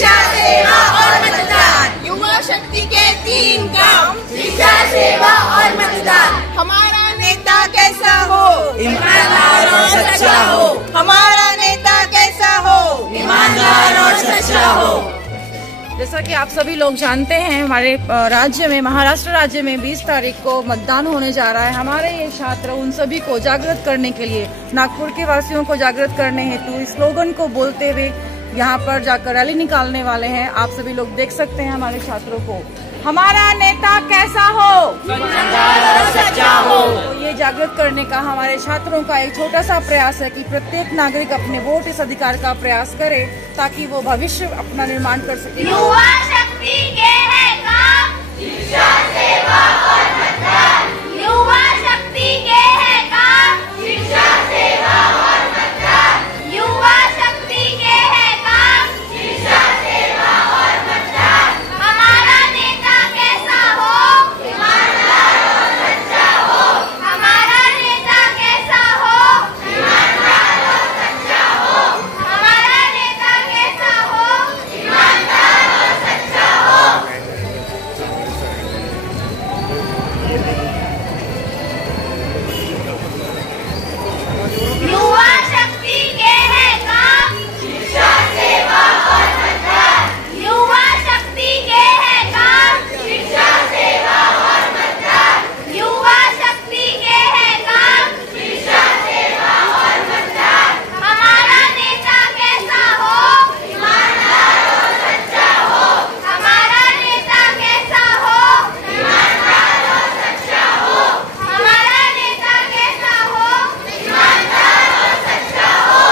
शिक्षा, सेवा और मतदान। युवा शक्ति के 3 काम, शिक्षा, सेवा और मतदान। हमारा नेता कैसा हो? ईमानदार और सच्चा हो। हमारा नेता कैसा हो? ईमानदार और सच्चा हो। जैसा कि आप सभी लोग जानते हैं, हमारे राज्य में, महाराष्ट्र राज्य में 20 तारीख को मतदान होने जा रहा है। हमारे ये छात्र उन सभी को जागृत करने के लिए, नागपुर के वासियों को जागृत करने हेतु इस स्लोगन को बोलते हुए यहाँ पर जाकर रैली निकालने वाले हैं। आप सभी लोग देख सकते हैं हमारे छात्रों को। हमारा नेता कैसा हो? ईमानदार और सच्चा हो। तो ये जागृत करने का हमारे छात्रों का एक छोटा सा प्रयास है कि प्रत्येक नागरिक अपने वोट इस अधिकार का प्रयास करे ताकि वो भविष्य अपना निर्माण कर सके। युवा शक्ति के है काम, शिक्षा, सेवा और मतदान। युवा शक्ति के है काम, शिक्षा, सेवा और मतदान। युवा शक्ति के है काम, शिक्षा, सेवा और मतदान। हमारा नेता कैसा हो? ईमानदार और सच्चा हो। हमारा नेता कैसा हो? ईमानदार और सच्चा हो। हमारा नेता कैसा हो? ईमानदार और सच्चा हो। युवा शक्ति के है काम, शिक्षा, सेवा और मतदान। युवा शक्ति के है काम, शिक्षा, सेवा और मतदान। युवा शक्ति के है काम, शिक्षा, सेवा और मतदान। हमारा नेता कैसा हो? ईमानदार और सच्चा हो। हमारा नेता कैसा हो? ईमानदार और सच्चा हो। हमारा नेता कैसा हो? ईमानदार और सच्चा हो।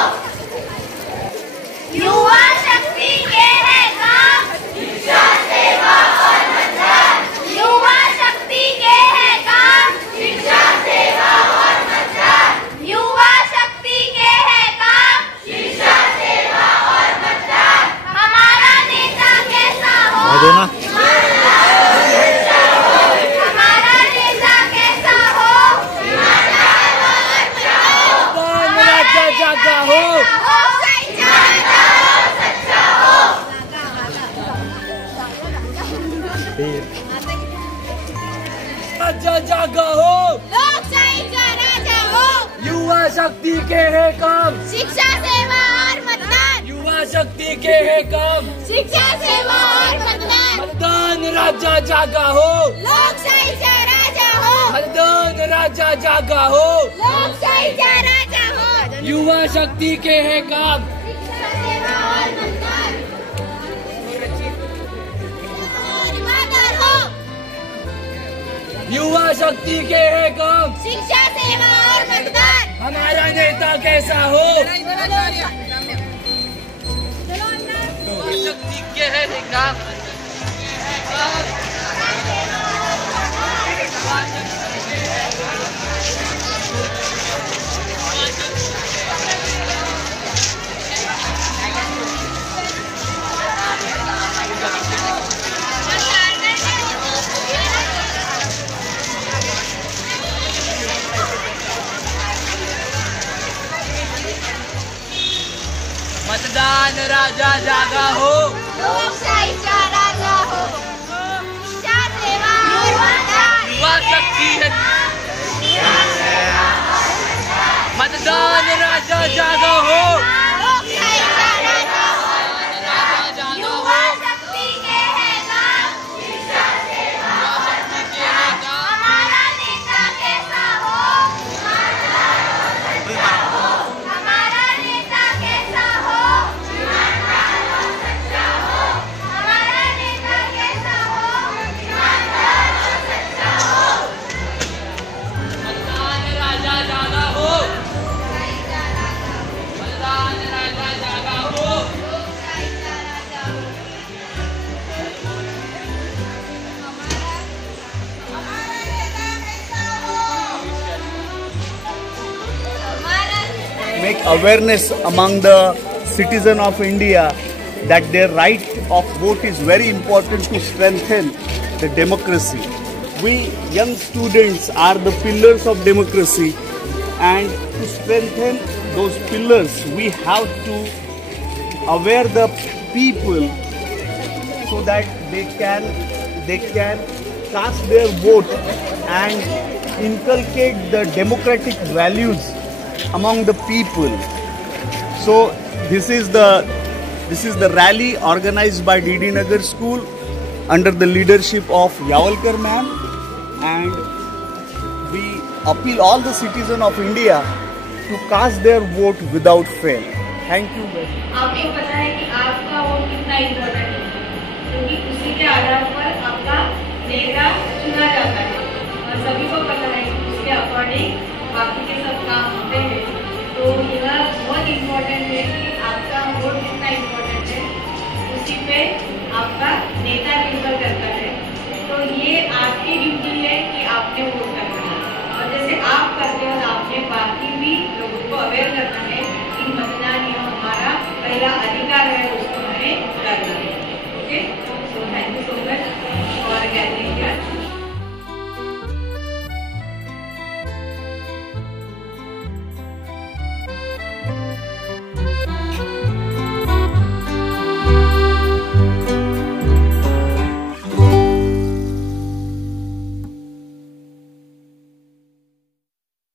युवा शक्ति के है काम, शिक्षा, सेवा और मतदान। युवा शक्ति के है काम, शिक्षा, सेवा और मतदान। युवा शक्ति के है काम, शिक्षा, सेवा और मतदान। हमारा नेता कैसा हो? ईमानदार और सच्चा हो। हमारा नेता कैसा हो? ईमानदार और सच्चा हो। हमारा नेता कैसा हो? ईमानदार और सच्चा हो। राजा जागा हो, लोकशाही का राजा हो। युवा शक्ति के है काम, शिक्षा, सेवा और मतदान। युवा शक्ति के है काम, शिक्षा, सेवा और मतदान। मतदान राजा जागा हो, लोकशाही का राजा हो। मतदान राजा जागा हो, लोकशाही का राजा हो। युवा शक्ति के है काम, शिक्षा, सेवा और मतदान। और ईमानदार हो। युवा शक्ति के है काम। शिक्षा, सेवा और मतदान। हमारा नेता कैसा हो? युवा शक्ति के है काम। मतदान राजा जागा हो, लोकशाही का राजा हो। शिक्षा, सेवा और मतदान। युवा शक्ति है, मतदान राजा जागा हो, लोकशाही का राजा हो। युवा शक्ति के है काम, शिक्षा, सेवा और मतदान। हमारा नेता कैसा हो? ईमानदार और सच्चा हो। हमारा नेता कैसा हो? ईमानदार और सच्चा हो। हमारा नेता कैसा हो? ईमानदार और सच्चा हो। मतदान राजा जागा हो, मतदान राजा जागा हो। Make awareness among the citizen of India that their right of vote is very important to strengthen the democracy. We young students are the pillars of democracy, and to strengthen those pillars we have to aware the people so that they can cast their vote and inculcate the democratic values among the people. So this is the rally organized by DD Nagar School under the leadership of Yawalkar ma'am, and we appeal all the citizens of India to cast their vote without fail. Thank you very much. आपको पता है कि आपका vote कितना important है, क्योंकि उसी के आधार पर आपका नेता चुना जाता है और सभी को पता है कि उसके अकॉर्डिंग बाकी के सब काम होते हैं। तो यह बहुत इम्पोर्टेंट है कि आपका वोट कितना इम्पोर्टेंट है, उसी पे आपका नेता निर्भर करता है।